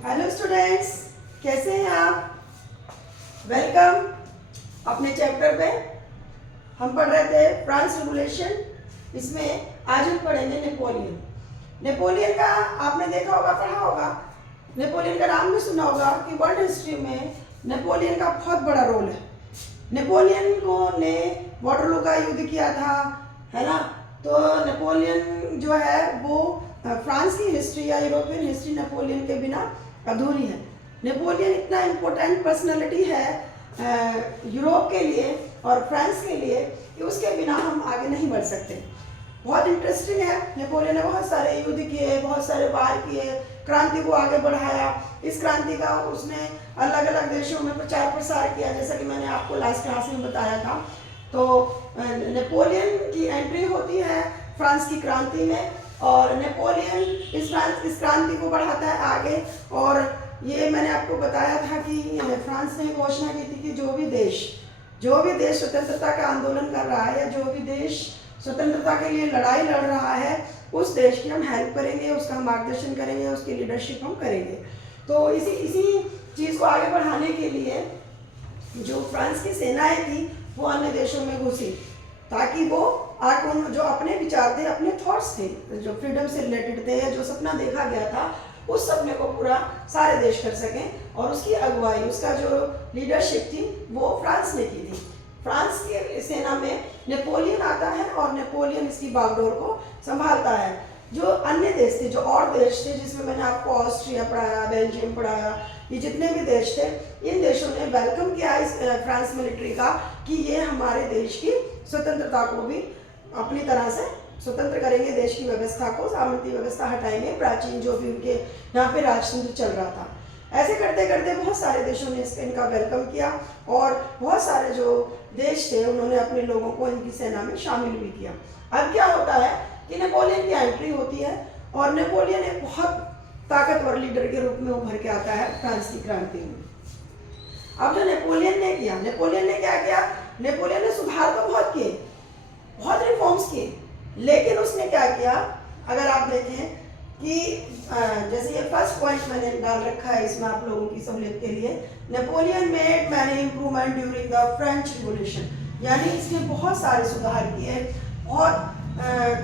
Hello students, कैसे हैं आप? वेलकम। अपने चैप्टर पे हम पढ़ रहे थे फ्रांस रेवोल्यूशन। इसमें आज हम पढ़ेंगे नेपोलियन। नेपोलियन का आपने देखा होगा, पढ़ा होगा। नेपोलियन का नाम भी सुना होगा कि वर्ल्ड हिस्ट्री में नेपोलियन का बहुत बड़ा रोल है। नेपोलियन को ने वाटरलू का युद्ध किया था, है ना। तो नेपोलियन जो है वो फ्रांस की हिस्ट्री या यूरोपियन हिस्ट्री नेपोलियन के बिना अधूरी है। नेपोलियन इतना इम्पोर्टेंट पर्सनालिटी है यूरोप के लिए और फ्रांस के लिए कि उसके बिना हम आगे नहीं बढ़ सकते। बहुत इंटरेस्टिंग है। नेपोलियन ने बहुत सारे युद्ध किए, बहुत सारे वार किए, क्रांति को आगे बढ़ाया। इस क्रांति का उसने अलग अलग देशों में प्रचार प्रसार किया, जैसा कि मैंने आपको लास्ट क्लास में बताया था। तो नेपोलियन की एंट्री होती है फ्रांस की क्रांति में और नेपोलियन इस क्रांति को बढ़ाता है आगे। और ये मैंने आपको बताया था कि फ्रांस ने घोषणा की थी कि जो भी देश स्वतंत्रता का आंदोलन कर रहा है या जो भी देश स्वतंत्रता के लिए लड़ाई लड़ रहा है, उस देश की हम हेल्प करेंगे, उसका हम मार्गदर्शन करेंगे, उसकी लीडरशिप हम करेंगे। तो इसी चीज़ को आगे बढ़ाने के लिए जो फ्रांस की सेनाएं थी वो अन्य देशों में घुसी, ताकि वो जो अपने विचार थे, अपने थॉट्स थे, जो फ्रीडम से रिलेटेड थे, जो सपना देखा गया था, उस सपने को पूरा सारे देश कर सकें। और उसकी अगुवाई, उसका जो लीडरशिप थी वो फ्रांस ने की थी। फ्रांस की सेना में नेपोलियन आता है और नेपोलियन इसकी बागडोर को संभालता है। जो अन्य देश थे, जो और देश थे, जिसमें मैंने आपको ऑस्ट्रिया पढ़ाया, बेल्जियम पढ़ाया, ये जितने भी देश थे, इन देशों ने वेलकम किया इस फ्रांस मिलिट्री का कि ये हमारे देश की स्वतंत्रता को भी अपनी तरह से स्वतंत्र करेंगे, देश की व्यवस्था को, सामंती व्यवस्था हटाएंगे, प्राचीन जो भी उनके यहाँ पे राजतंत्र चल रहा था। ऐसे करते करते बहुत सारे देशों ने इनका वेलकम किया और बहुत सारे जो देश थे उन्होंने अपने लोगों को इनकी सेना में शामिल भी किया। अब क्या होता है कि नेपोलियन की एंट्री होती है और नेपोलियन एक बहुत ताकतवर लीडर के रूप में उभर के आता है फ्रांस की क्रांति में। अब जो नेपोलियन ने क्या किया? नेपोलियन ने सुधार तो बहुत किए, बहुत रिफॉर्म्स किए, लेकिन उसने क्या किया, अगर आप देखें कि जैसे ये फर्स्ट पॉइंट मैंने डाल रखा है इसमें आप लोगों की सहूलियत के लिए, Napoleon made many improvement during the French revolution, यानी इसने बहुत सारे सुधार किए, बहुत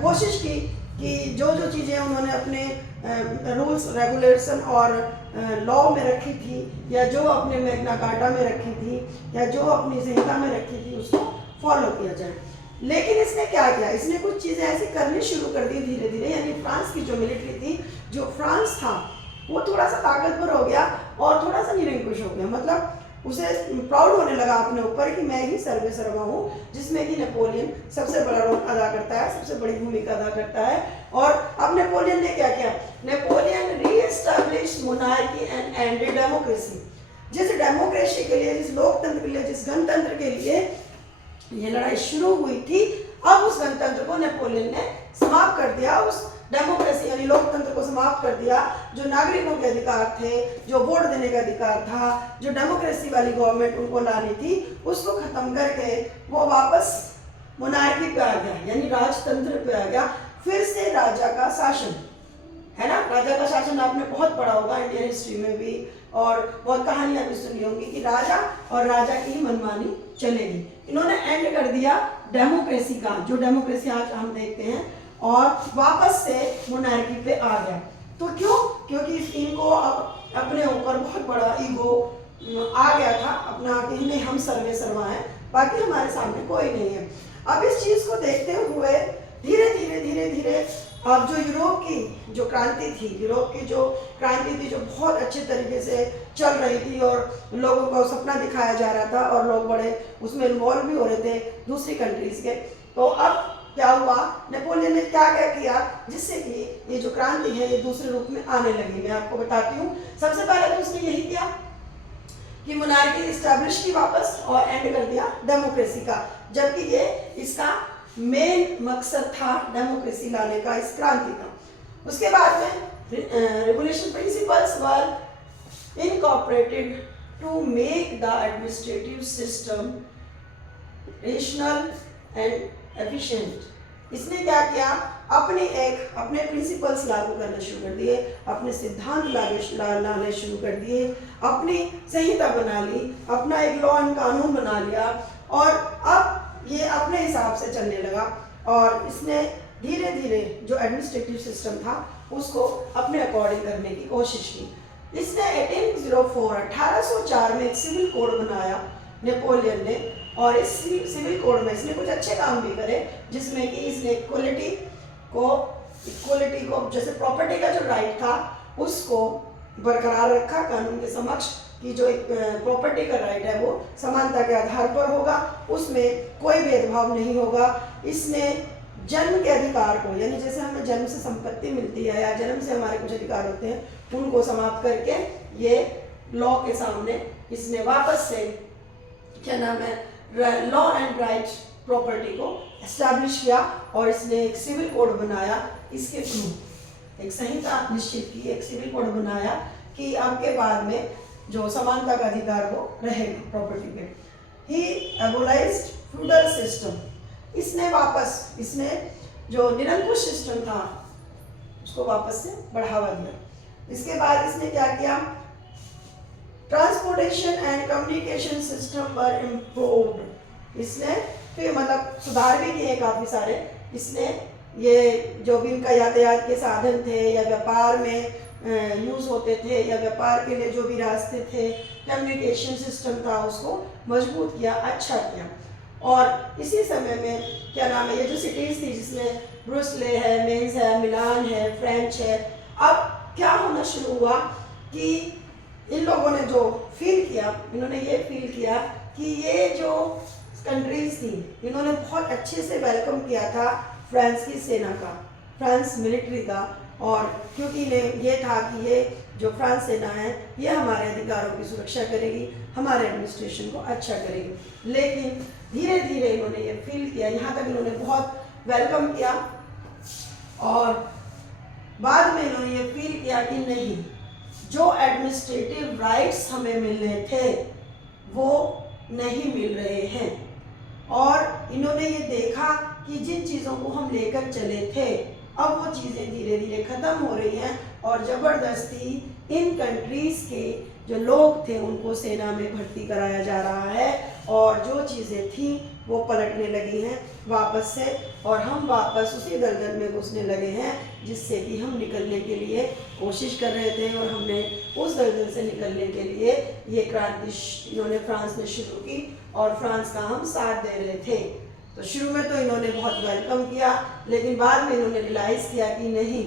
कोशिश की कि जो चीज़ें उन्होंने अपने रूल्स रेगुलेशन और लॉ में रखी थी, या जो अपने मैग्ना कार्टा में रखी थी, या जो अपनी संहिता में रखी थी, उसको फॉलो किया जाए। लेकिन इसने क्या किया? इसने कुछ चीज़ें ऐसी करनी शुरू कर दी धीरे धीरे, यानी फ्रांस की जो मिलिट्री थी, जो फ्रांस था, वो थोड़ा सा ताकतवर हो गया और थोड़ा सा निरंकुश हो गया। मतलब उसे प्राउड होने लगा अपने ऊपर कि मैं ही सर्वे सर्वा हूँ, जिसमें कि नेपोलियन सबसे बड़ा रोल अदा करता है, सबसे बड़ी भूमिका अदा करता है। और अब नेपोलियन ने क्या किया? Napoleon reestablished monarchy and ended democracy. जिस डेमोक्रेसी के लिए, जिस लोकतंत्र के लिए, जिस गणतंत्र के लिए ये लड़ाई शुरू हुई थी, अब उस गणतंत्र को नेपोलियन ने समाप्त कर दिया। उस डेमोक्रेसी यानी लोकतंत्र को समाप्त कर दिया। जो नागरिकों के अधिकार थे, जो वोट देने का अधिकार था, जो डेमोक्रेसी वाली गवर्नमेंट उनको लानी थी, उसको खत्म करके वो वापस मोनार्की पे आ गया, यानी राजतंत्र पे आ गया। फिर से राजा का शासन, है ना। राजा का शासन आपने बहुत पढ़ा होगा इंडियन हिस्ट्री में भी, और बहुत कहानियां भी सुनी होंगी कि राजा और राजा की मनमानी चलेगी। इन्होंने एंड कर दिया डेमोक्रेसी का, जो डेमोक्रेसी आज हम देखते हैं, और वापस से मोनार्की पे आ गया। तो क्यों? क्योंकि इनको अपने ऊपर बहुत बड़ा ईगो आ गया था अपना, कि नहीं, हम सर्वे सर्वा हैं, बाकी हमारे सामने कोई नहीं है। अब इस चीज को देखते हुए धीरे धीरे अब जो यूरोप की जो क्रांति थी, जो बहुत अच्छे तरीके से चल रही थी और लोगों को सपना दिखाया जा रहा था और लोग बड़े उसमें इन्वॉल्व भी हो रहे थे दूसरी कंट्रीज के। तो अब क्या हुआ? नेपोलियन ने क्या किया जिससे कि ये जो क्रांति है ये दूसरे रूप में आने लगी। मैं आपको बताती हूँ। सबसे पहले तो उसने यही किया कि मोनार्की इस्टेब्लिश की वापस और एंड कर दिया डेमोक्रेसी का, जबकि ये इसका मेन मकसद था डेमोक्रेसी लाने का, इस क्रांति का। उसके बाद में revolution principles were incorporated to make the administrative system rational and efficient. इसने क्या किया? अपने प्रिंसिपल्स लागू करने शुरू कर दिए, अपने सिद्धांत लाने शुरू कर दिए, अपनी संहिता बना ली, अपना एक लॉ एंड कानून बना लिया और अब ये अपने हिसाब से चलने लगा। और इसने धीरे धीरे जो एडमिनिस्ट्रेटिव सिस्टम था उसको अपने अकॉर्डिंग करने की कोशिश की। इसने 1804 में एक सिविल कोड बनाया नेपोलियन ने, और इस सिविल कोड में इसने कुछ अच्छे काम भी करे, जिसमें कि इसने इक्वलिटी को जैसे प्रॉपर्टी का जो राइट था उसको बरकरार रखा कानून के समक्ष, कि जो एक प्रॉपर्टी का राइट है वो समानता के आधार पर होगा, उसमें कोई भेदभाव नहीं होगा। इसने जन्म के अधिकार को, यानी जैसे हमें जन्म से संपत्ति मिलती है या जन्म से हमारे कुछ अधिकार होते हैं, उनको समाप्त करके ये लॉ के सामने इसने वापस से क्या नाम है लॉ एंड राइट प्रॉपर्टी को एस्टैब्लिश किया। और इसने एक सिविल कोड बनाया, इसके थ्रू एक संहिता निश्चित की, एक सिविल कोड बनाया कि आपके बाद में जो समानता का अधिकार वो रहेगा प्रॉपर्टी पे। ही एबोलाइज्ड फ्यूडल सिस्टम, इसने जो निरंकुश सिस्टम था उसको वापस से बढ़ावा दिया। इसके बाद इसने क्या किया, transportation and communication system were improved. इसने फिर मतलब सुधार भी किए काफ़ी सारे। इसने ये जो भी उनका यातायात के साधन थे या व्यापार में यूज़ होते थे या व्यापार के लिए जो भी रास्ते थे, कम्युनिकेशन सिस्टम था, उसको मजबूत किया, अच्छा किया। और इसी समय में क्या नाम है, ये जो सिटीज़ थी जिसमें ब्रुसले है, मेंस है, मिलान है, फ्रेंच है, अब क्या होना शुरू हुआ कि इन लोगों ने जो इन्होंने ये फील किया कि ये जो कंट्रीज थी, इन्होंने बहुत अच्छे से वेलकम किया था फ्रांस की सेना का, फ्रांस मिलिट्री का, और क्योंकि इन्हें ये था कि ये जो फ्रांस सेना है ये हमारे अधिकारों की सुरक्षा करेगी, हमारे एडमिनिस्ट्रेशन को अच्छा करेगी। लेकिन धीरे धीरे इन्होंने ये फील किया, यहाँ तक इन्होंने बहुत वेलकम किया और बाद में इन्होंने ये फील किया कि नहीं, जो एडमिनिस्ट्रेटिव राइट्स हमें मिलने थे वो नहीं मिल रहे हैं। और इन्होंने ये देखा कि जिन चीज़ों को हम लेकर चले थे अब वो चीज़ें धीरे धीरे ख़त्म हो रही हैं और ज़बरदस्ती इन कंट्रीज़ के जो लोग थे उनको सेना में भर्ती कराया जा रहा है और जो चीज़ें थी वो पलटने लगी हैं वापस से, और हम वापस उसी दलदल में घुसने लगे हैं जिससे कि हम निकलने के लिए कोशिश कर रहे थे। और हमने उस दलदल से निकलने के लिए ये क्रांति इन्होंने फ्रांस ने शुरू की और फ्रांस का हम साथ दे रहे थे। तो शुरू में तो इन्होंने बहुत वेलकम किया, लेकिन बाद में इन्होंने रियलाइज़ किया कि नहीं,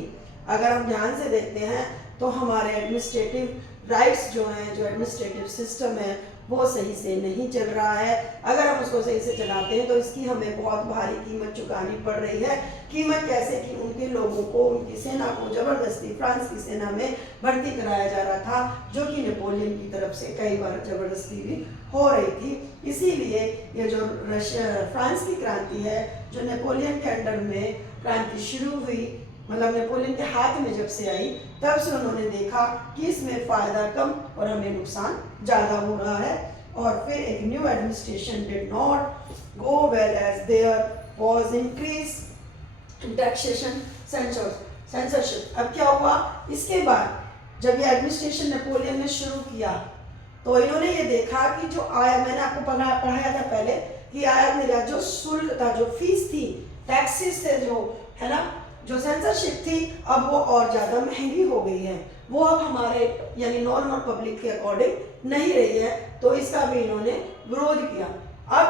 अगर हम ध्यान से देखते हैं तो हमारे एडमिनिस्ट्रेटिव राइट्स जो हैं, जो एडमिनिस्ट्रेटिव सिस्टम है वो सही से नहीं चल रहा है। अगर हम उसको सही से चलाते हैं तो इसकी हमें बहुत भारी कीमत चुकानी पड़ रही है। कीमत कैसे कि उनके लोगों को, उनकी सेना को ज़बरदस्ती फ्रांस की सेना में भर्ती कराया जा रहा था, जो कि नेपोलियन की तरफ से कई बार ज़बरदस्ती भी हो रही थी। इसीलिए ये जो फ्रांस की क्रांति है, जो नेपोलियन के अंडर में क्रांति शुरू हुई, मतलब नेपोलियन के हाथ में जब से आई, तब से उन्होंने देखा कि इसमें फ़ायदा कम और हमें नुकसान ज़्यादा हो रहा है। और फिर एक new administration did not go well as there was increase taxation censorship. अब क्या हुआ, इसके बाद जब ये एडमिनिस्ट्रेशन नेपोलियन ने शुरू किया तो इन्होंने ये देखा कि जो आयात, मैंने आपको पढ़ाया था पहले कि आयात निर्यात जो शुल्क था, जो फीस थी, टैक्सेस थे, जो है ना, जो सेंसरशिप थी, अब वो और ज़्यादा महंगी हो गई है। वो अब हमारे यानी नॉर्मल पब्लिक के अकॉर्डिंग नहीं रही है, तो इसका भी इन्होंने विरोध किया। अब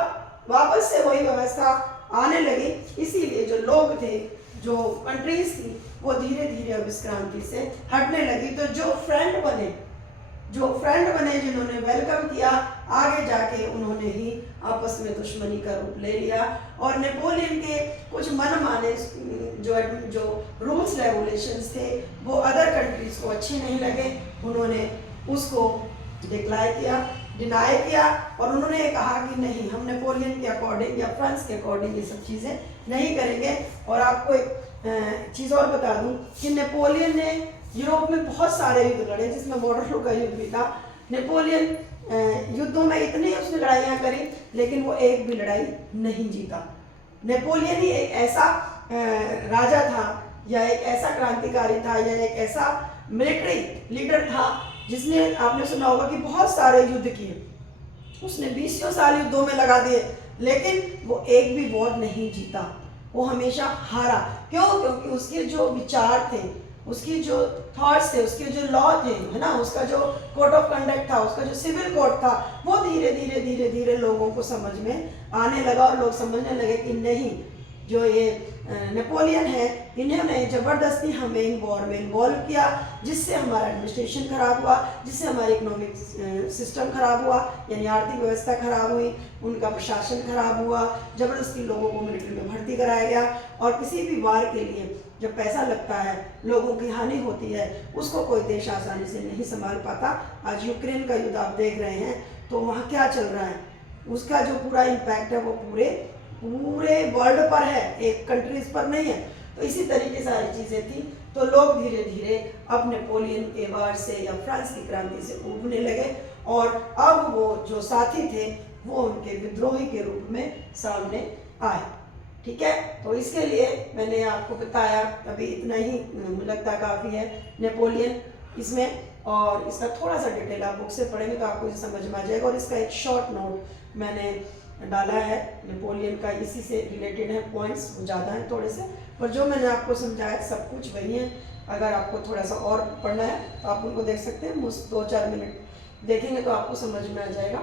वापस से वही व्यवस्था आने लगी, इसीलिए जो लोग थे, जो कंट्रीज थी, वो धीरे धीरे अब इस क्रांति से हटने लगी। तो जो फ्रेंड बने जिन्होंने वेलकम किया, आगे जाके उन्होंने ही आपस में दुश्मनी का रूप ले लिया और नेपोलियन के कुछ मनमाने जो रूल्स रेगुलेशंस थे वो अदर कंट्रीज को अच्छे नहीं लगे। उन्होंने उसको डिनाई किया और उन्होंने कहा कि नहीं, हम नेपोलियन के अकॉर्डिंग या फ्रांस के अकॉर्डिंग ये सब चीज़ें नहीं करेंगे। और आपको एक चीज़ और बता दूं कि नेपोलियन ने यूरोप में बहुत सारे युद्ध लड़े, जिसमें वाटरलू का युद्ध भी था। नेपोलियन युद्धों में इतनी उसने लड़ाइयाँ करी, लेकिन वो एक भी लड़ाई नहीं जीता। नेपोलियन ही एक ऐसा राजा था या एक ऐसा क्रांतिकारी था या एक ऐसा मिलिट्री लीडर था जिसने, आपने सुना होगा कि बहुत सारे युद्ध किए, उसने 20 साल युद्धों में लगा दिए, लेकिन वो एक भी वॉर नहीं जीता, वो हमेशा हारा। क्यों? क्योंकि उसके जो विचार थे, उसकी जो थॉट्स थे, उसके जो लॉ थे, है ना, उसका जो कोड ऑफ कंडक्ट था, उसका जो सिविल कोड था, वो धीरे धीरे धीरे धीरे लोगों को समझ में आने लगा और लोग समझने लगे कि नहीं, जो ये नेपोलियन है, इन्होंने ज़बरदस्ती हमें इन वॉर में इन्वॉल्व किया, जिससे हमारा एडमिनिस्ट्रेशन खराब हुआ, जिससे हमारी इकोनॉमिक सिस्टम खराब हुआ, यानी आर्थिक व्यवस्था खराब हुई, उनका प्रशासन खराब हुआ, ज़बरदस्ती लोगों को मिलिट्री में भर्ती कराया गया। और किसी भी वार के लिए जब पैसा लगता है, लोगों की हानि होती है, उसको कोई देश आसानी से नहीं संभाल पाता। आज यूक्रेन का युद्ध आप देख रहे हैं, तो वहाँ क्या चल रहा है, उसका जो पूरा इम्पैक्ट है वो पूरे वर्ल्ड पर है, एक कंट्रीज पर नहीं है। तो इसी तरीके सारी चीज़ें थी, तो लोग धीरे धीरे अब नेपोलियन के वार से या फ्रांस की क्रांति से ऊबने लगे, और अब वो जो साथी थे वो उनके विद्रोही के रूप में सामने आए। ठीक है, तो इसके लिए मैंने आपको बताया, अभी इतना ही मुझे लगता काफ़ी है नेपोलियन इसमें, और इसका थोड़ा सा डिटेल आप बुक से पढ़ेंगे तो आपको इसे समझ में आ जाएगा। और इसका एक शॉर्ट नोट मैंने डाला है नेपोलियन का, इसी से रिलेटेड है, पॉइंट्स वो ज़्यादा हैं थोड़े से, पर जो मैंने आपको समझाया सब कुछ वही है। अगर आपको थोड़ा सा और पढ़ना है तो आप उनको देख सकते हैं, मुझ 2-4 मिनट देखेंगे तो आपको समझ में आ जाएगा।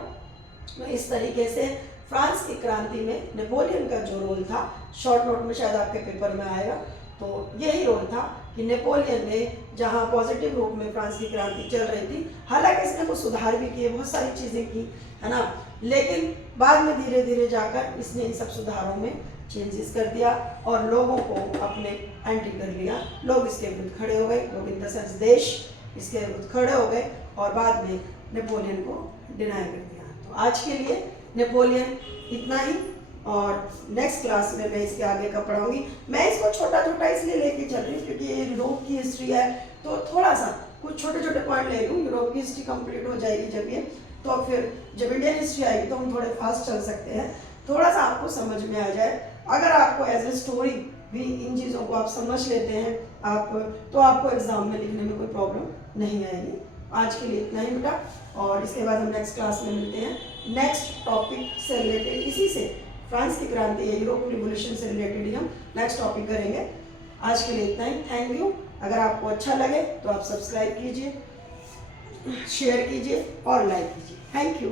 तो इस तरीके से फ्रांस की क्रांति में नेपोलियन का जो रोल था, शॉर्ट नोट में शायद आपके पेपर में आएगा, तो यही रोल था कि नेपोलियन ने जहाँ पॉजिटिव रूप में फ्रांस की क्रांति चल रही थी, हालांकि इसने कुछ सुधार भी किए, बहुत सारी चीज़ें की, है ना, लेकिन बाद में धीरे धीरे जाकर इसने इन सब सुधारों में चेंजेस कर दिया और लोगों को अपने एंटी कर लिया। लोग इसके विरुद्ध खड़े हो गए, लोग इन द सेंस देश इसके विरुद्ध खड़े हो गए, और बाद में नेपोलियन को डिनाई कर दिया। तो आज के लिए नेपोलियन इतना ही, और नेक्स्ट क्लास में मैं इसके आगे का पढ़ाऊंगी। मैं इसको छोटा छोटा इसलिए लेके चल रही हूँ क्योंकि ये यूरोप की हिस्ट्री है, तो थोड़ा सा कुछ छोटे छोटे पॉइंट ले लूँ। यूरोप की हिस्ट्री कंप्लीट हो जाएगी जब ये, तो फिर जब इंडियन हिस्ट्री आएगी तो हम थोड़े फास्ट चल सकते हैं, थोड़ा सा आपको समझ में आ जाए। अगर आपको एज ए स्टोरी भी इन चीज़ों को आप समझ लेते हैं आप, तो आपको एग्जाम में लिखने में कोई प्रॉब्लम नहीं आएगी। आज के लिए इतना ही बेटा, और इसके बाद हम नेक्स्ट क्लास में मिलते हैं, नेक्स्ट टॉपिक से रिलेटेड, इसी से फ्रांस की क्रांति या यूरोप रिवोल्यूशन से रिलेटेड ही हम नेक्स्ट टॉपिक करेंगे। आज के लिए इतना ही, थैंक यू। अगर आपको अच्छा लगे तो आप सब्सक्राइब कीजिए, शेयर कीजिए और लाइक कीजिए। Thank you.